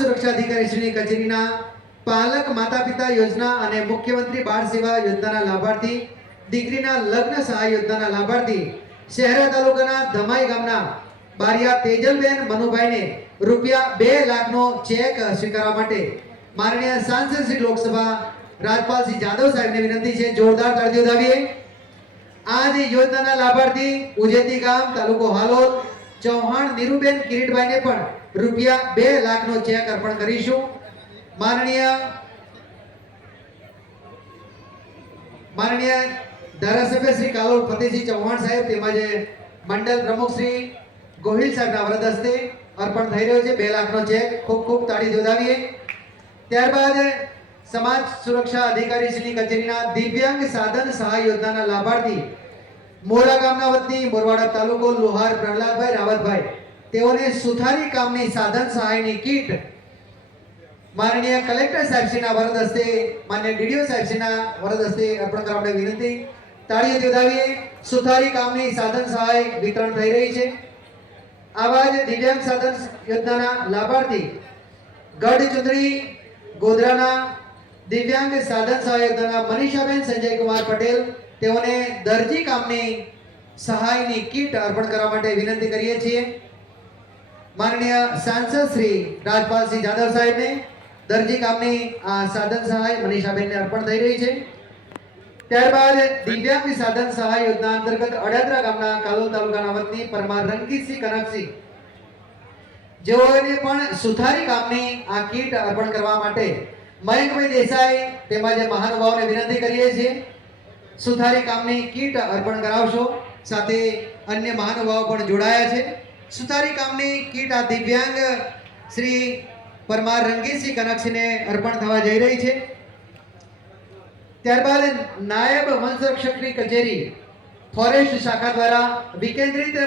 સુરક્ષા અધિકારી શ્રીની કચેરીના પાલક માતા પિતા યોજના અને મુખ્યમંત્રી બાળ સેવા યોજનાના લાભાર્થી દીકરીના લગ્ન સહાય યોજનાના લાભાર્થી શહેરા તાલુકાના ધમાઈ ગામના બારિયા તેજલબેન મનુભાઈને ₹2 લાખનો ચેક સ્વીકારવા માટે માનનીય સાંસદ શ્રી લોકસભા રાજપાલસિંહ જાદવ સાહેબને વિનંતી છે. જોરદાર તાળીઓ વધાવીએ. આ જે યોજનાના લાભાર્થી ઉજેતી ગામ તાલુકો હાલોલ ચૌહાણ નીરુબેન કિરીટભાઈને પણ ₹2 લાખનો ચેક અર્પણ કરીશું. માનનીય ધારાસભ્ય શ્રી કાલોલ ફતેહસિંહ ચૌહાણ સાહેબ તેમજ મંડળ પ્રમુખ શ્રી ગોહિલ સાહેબના વરદ હસ્તે અર્પણ થઈ રહ્યો છે 2 લાખનો ચેક. ખૂબ ખૂબ તાળી વધાવીએ. ત્યારબાદ સમાજ સુરક્ષા અધિકારી શ્રીની કચેરીના દિવ્યાંગ સાધન સહાય યોજનાના લાભાર્થી મોરા ગામના વતની મોરવાડા તાલુકો લોહાર પ્રહલાદભાઈ રાવતભાઈ તેઓને સુથારી કામની સાધન સહાયની કીટ માનનીય કલેક્ટર સાહેબશ્રીના વરદ હસ્તે માન્ય ડીડીઓ સાહેબશ્રીના વરદ હસ્તે અર્પણ કરવા માટે વિનંતી. તાળીઓથી વધાવીએ. સુથારી કામની સાધન સહાય વિતરણ થઈ રહી છે. આવા જ દિવ્યાંગ સાધન યોજનાના લાભાર્થી ગઢ ચુંદડી ગોધરાના દિવ્યાંગ સાધન સહાય યોજનાના મનીષાબેન સંજયકુમાર પટેલ તેઓને દરજી કામની સહાયની કીટ અર્પણ કરવા માટે વિનંતી કરીએ છીએ. માનનીય સાંસદ શ્રી રાજપાલસિંહ જાદવ સાહેબને દરજી કામની આ સાધન સહાય મનીષાબેનને અર્પણ થઈ રહી છે. ત્યારબાદ દિવ્યાંગ સાધન સહાય યોજના અંતર્ગત અડાદરા ગામના કાલોલ તાલુકાના વતની પરમાર રંગીતસિંહ કનકસિંહ જેઓને પણ સુથારી કામની આ કીટ અર્પણ કરવા માટે મયંકભાઈ દેસાઈ તેમજ મહાનુભાવોને વિનંતી કરીએ છીએ સુથારી કામની કીટ અર્પણ કરાવશો. સાથે અન્ય મહાનુભાવો પણ જોડાયા છે. સુથારી કામની કીટ આ દિવ્યાંગ શ્રી પરમાર રંગીતસિંહ કનકસિંહને અર્પણ થવા જઈ રહી છે. ત્યારબાદ નાયબ વન સંરક્ષકની કચેરી ફોરેસ્ટ શાખા દ્વારા વિકેન્દ્રિત